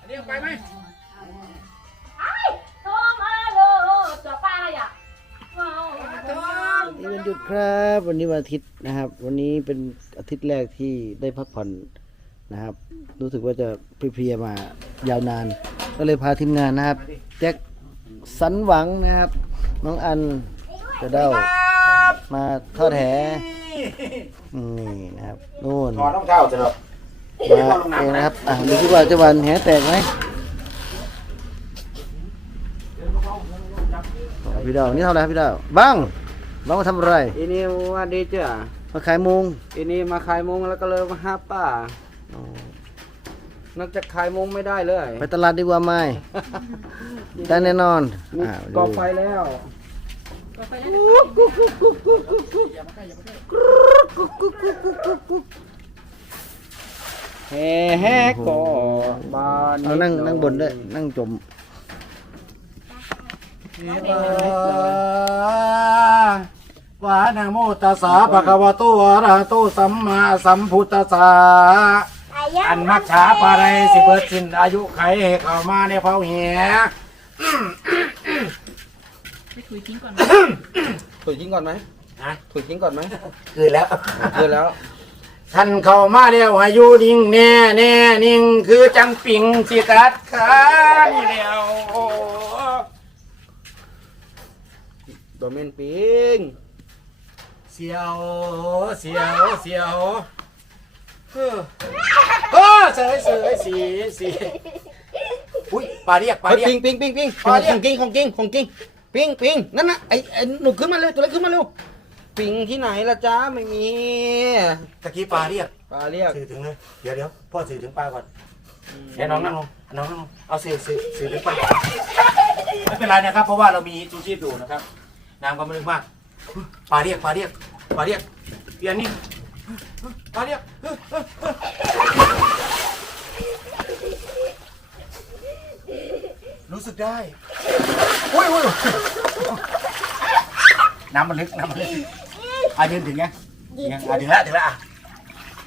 อันนี้เอาไปไหมโทรมาเลยจะไปอะไรอะว้าวนี่วันหยุดครับ วันนี้วันอาทิตย์นะครับ วันนี้เป็นอาทิตย์แรกที่ได้พักผ่อนนะครับ รู้สึกว่าจะเพลียๆมายาวนาน ก็เลยพาทีมงานนะครับ แจ็คสันหวังนะครับ น้องอันกระเด้ามาทอดแหนี่นะครับนู่นถอดรองเท้าเถอะ มาเองนะครับ อะดูที่ว่าจะวันแหแตกไหมพี่ดาวนี่เท่าไหร่ครับพี่ดาวบ้างบ้างมาทำอะไรอีนี่ว่าดีจ้ะมาขายมุงอีนี่มาขายมงแล้วก็เลยมาหาป้านักจะขายมงไม่ได้เลย ไปตลาดดีกว่าไหมได้แน่นอนมีอ่าก่อดูไฟแล้ว แฮ่แฮ่ก่อบานเอานั่งนั่งบนด้วยนั่งจมวานะโมตัสสะภะคะวะโตอะระหะโตสัมมาสัมพุทธัสสะอันมัจฉาปาไรสิเบิดสิ้นอายุไขให้เข้ามาในเผาเหียไปคุยทิ้งก่อนถุยทิ้งก่อนไหมนะถุยทิ้งก่อนไหมคือแล้วเจอแล้ว ท่านเข้ามาแล้วอายุนิ่งแน่แน่นิ่งคือจังปิงสิกัดขานี่แล้วโดเมนปิงเสียวเสียวเสียวเออเออเสยเสยสีสีอุ้ยปลาเรียกปลาเฮ้ยเรียก ปิงปิงปิงปิงปลาเรียกของจริงของจริงของจริงปิงปิงนั่นนะไอ้ไอ้หนูขึ้นมาเร็วตัวเล็กขึ้นมาเร็ว ปิงที่ไหนล่ะจ๊ะไม่มีตะกี้ปลาเรียกปลาเรียกสื่อถึงเลยเดี๋ยวเดี๋ยวพ่อสื่อถึงปลาก่อนเดี๋ยวน้องนั่งลงน้องนั่งลงเอาสื่อสื่อสื่อถึงปลาไม่เป็นไรนะครับ เพราะว่าเรามีจูชีพอยู่นะครับน้ำก็ไม่ลึกมากปลาเรียกปลาเรียกปลาเรียกเปลี่ยนนี่ปลาเรียกเออเออเออรู้สึกได้อุ้ยอุ้ยน้ำมันลึกน้ำมันลึก อะยืนถึงไงถึงไงอะถึงแล้วถึงแล้วอะ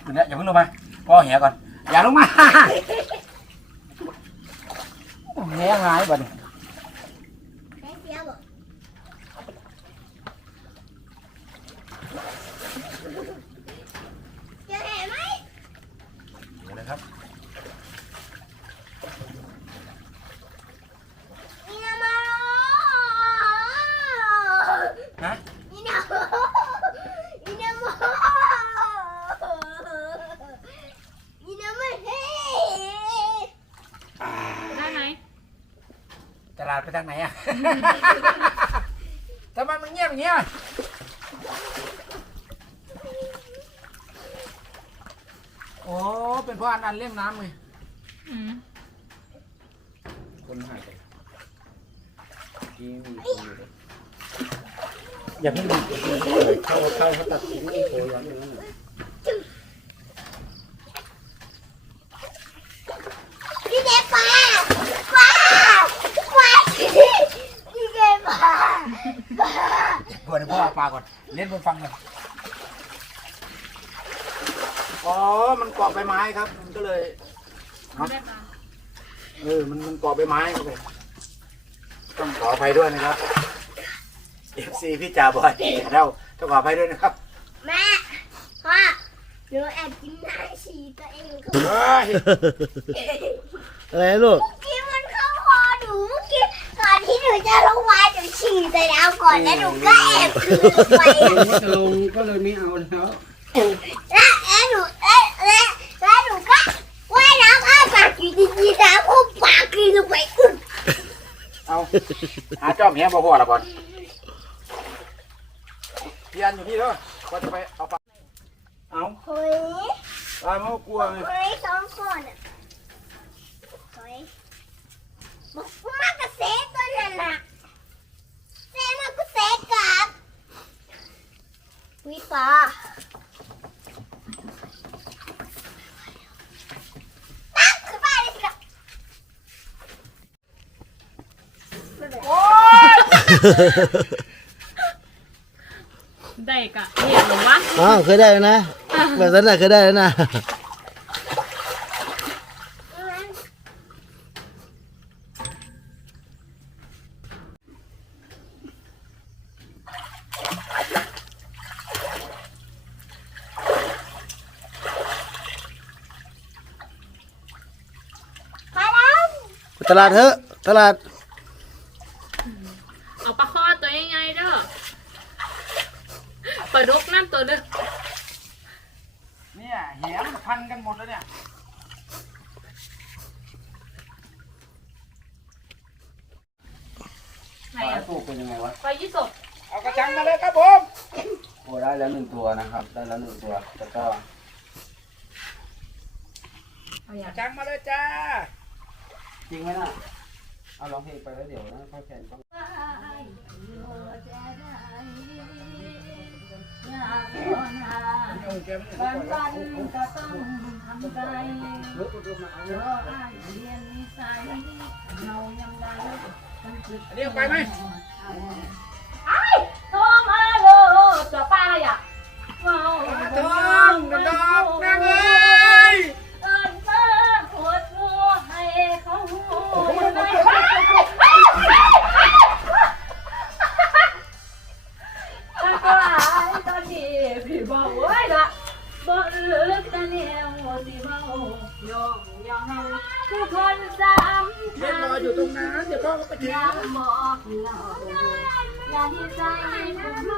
ถึงแล้วอย่าเพิ่งลงมาพ่อเหียก่อนอย่าลงมาแง่หายบ่เนี่ยเดี๋ยวนะครับฮะ ได้ไหม ตลา ดไปทางไหนอะ ทำไมมันเงียบอย่างเงี้ยโอ้เป็นเพราะอันอันเลี้ยงน้ำไงอืมคนหายไปกี่มีคนอยู่เลยอย่าเพิ่งดูเข้าเข้าเขาตัดทิ้งโอ้โหอย่างนั้นน่ะ พี่เจ๊ปลาปลาปลาพี่เจ๊ปลาปลา ก่อนเดี๋ยวพ่อเอาปลาก่อน เล่นบนฟังก่อนอ๋อ มันเกาะใบไม้ครับ มันก็เลยไม่ได้ปลาเออ มันมันเกาะใบไม้ครับผมต้องขออภัยด้วยนะครับเอฟซีพี่จ่าบอยเราต้องขออภัยด้วยนะครับแม่พ่อหนูแอบกินน้ำฉี่ตัวเองก็ เฮ้ยอะไรนะลูก เมื่อกี้มันเข้าคอหนูเมื่อกี้ก่อ นที่หนูจะลงมาหนูฉี่ใส่น้ำก่อนแล้วหนูก็แอบคืนลงไปลงไม่ลงก็เลยไม่เอาแล้ว และแล้วหนูและและแล้วหนูก็ว่ายน้ำอ้าปากอยู่ดีๆน้ำพุ่งปากคืนลงไปอึ๊บเอาหาจอมเหี้ยบ่พ่อละก่อนพี่อันอยู่นี่แล้วก็จะไปเอาปลาเอาเฮ้ยปลามันก็กลัวไง เฮ้ยสองคนอะเฮ้ย บอกมากระเซ็ตัวนั่นน่ะเซ็มากก็เซ็กับวิปาตั้งขึ้นมาเลยสิครับไม่เป็นไรได้กะเรียกหรือวะ อ้าวเคยได้แล้วนะแบบนั้นน่ะเคยได้แล้วนะ ตลาดเถอะ ตลาด เอาปลาคอตัวยังไงเด้อปลาดุกน้ำตัวเด้อเนี่ยแหมพันกันหมดแล้วเนี่ยไหนอะตู้เป็นยังไงวะ ปลายี่สกเอากระชังมาเลยครับผมโอ้ได้แล้วหนึ่งตัวนะครับ ได้แล้วหนึ่งตัว แล้วก็เอาอย่างกระชังมาเลยจ้า จริงไหมล่ะ เอาร้องเพลงไปแล้วเดี๋ยวนะค่อยแข่งต้องวันวันก็ต้องทำใจรออ่านเรียนนิสัยเรายังได้อันนี้เอาไปไหม องยองทุกคนสามทางรออยู่ตรงนั้นเดี๋ยวพ่อก็ไปถึงย้ำบอกเราอย่าให้ใจผมไม